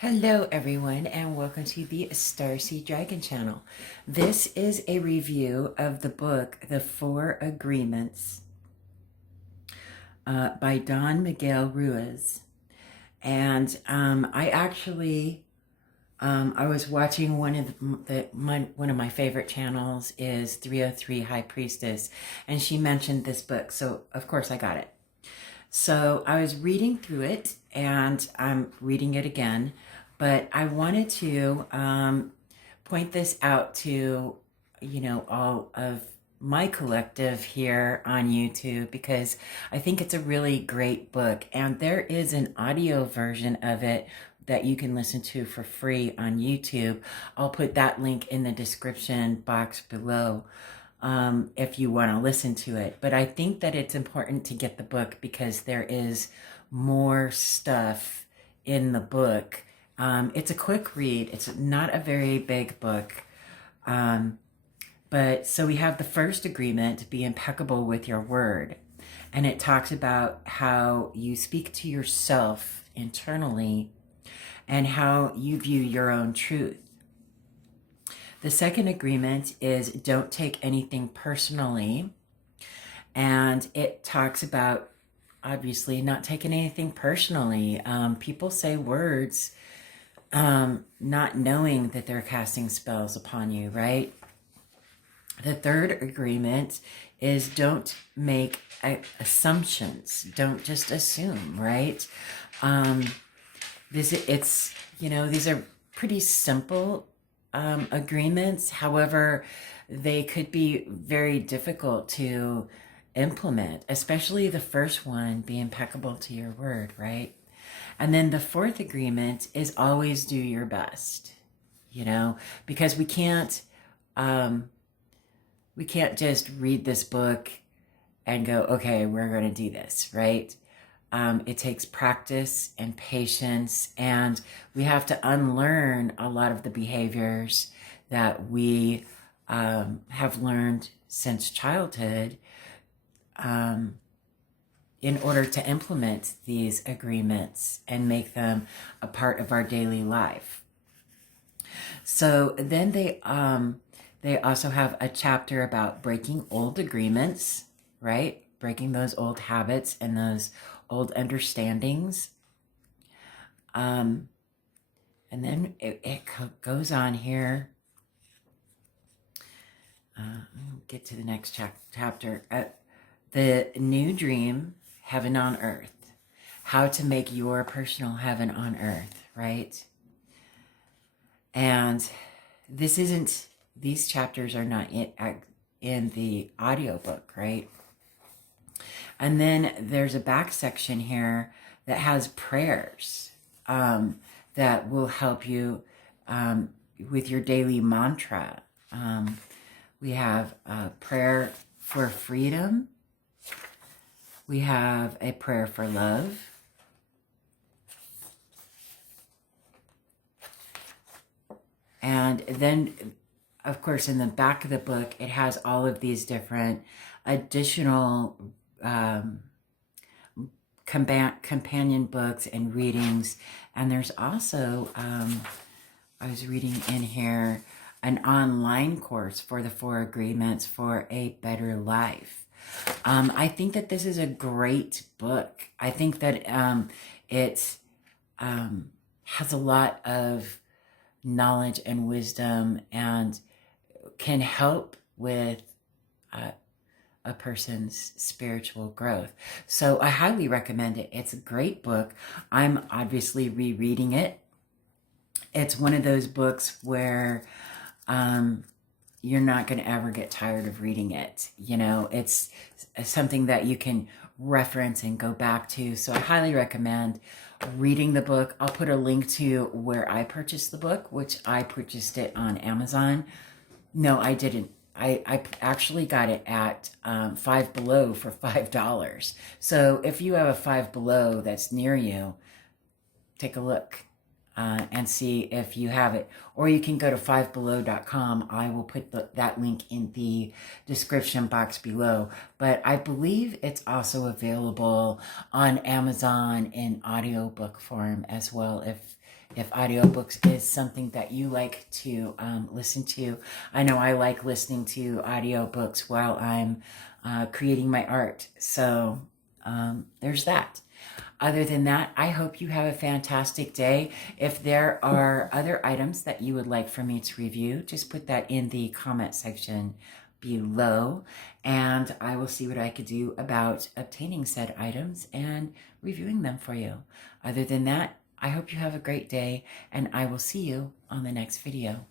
Hello everyone and welcome to the Starseed Dragon channel. This is a review of the book The Four Agreements by Don Miguel Ruiz. And I was watching one of my favorite channels is 303 High Priestess, and she mentioned this book, so of course I got it. So I was reading through it and I'm reading it again, but I wanted to point this out to, all of my collective here on YouTube because I think it's a really great book, and there is an audio version of it that you can listen to for free on YouTube. I'll put that link in the description box below if you want to listen to it. But I think that it's important to get the book because there is more stuff in the book. It's a quick read. It's not a very big book. But so we have the first agreement, be impeccable with your word. And it talks about how you speak to yourself internally and how you view your own truth. The second agreement is don't take anything personally. And it talks about, obviously, not taking anything personally. People say words not knowing that they're casting spells upon you, right? The third agreement is don't make assumptions. Don't just assume, right? These are pretty simple agreements. However, they could be very difficult to implement, especially the first one, be impeccable to your word, right? And then the fourth agreement is always do your best, because we can't just read this book and go, okay, we're going to do this, right? It takes practice and patience, and we have to unlearn a lot of the behaviors that we have learned since childhood in order to implement these agreements and make them a part of our daily life. So then they also have a chapter about breaking old agreements, right? Breaking those old habits and those old understandings. And then it goes on here. I'll get to the next chapter. The new dream, heaven on earth. How to make your personal heaven on earth, right? And these chapters are not in the audiobook, right? And then there's a back section here that has prayers that will help you with your daily mantra. We have a prayer for freedom. We have a prayer for love. And then, of course, in the back of the book, it has all of these different additional companion books and readings. And there's also, I was reading in here, an online course for the four agreements for a better life. I think that this is a great book. I think that it has a lot of knowledge and wisdom and can help with a person's spiritual growth. So I highly recommend it. It's a great book. I'm obviously rereading it. It's one of those books where you're not going to ever get tired of reading it. It's something that you can reference and go back to. So I highly recommend reading the book. I'll put a link to where I purchased the book, which I purchased it on Amazon. No, I didn't. I actually got it at Five Below for $5. So if you have a Five Below that's near you, take a look and see if you have it. Or you can go to fivebelow.com. I will put that link in the description box below. But I believe it's also available on Amazon in audiobook form as well, if audiobooks is something that you like to listen to. I know I like listening to audiobooks while I'm creating my art. So there's that. Other than that, I hope you have a fantastic day. If there are other items that you would like for me to review, just put that in the comment section below, and I will see what I could do about obtaining said items and reviewing them for you. Other than that, I hope you have a great day, and I will see you on the next video.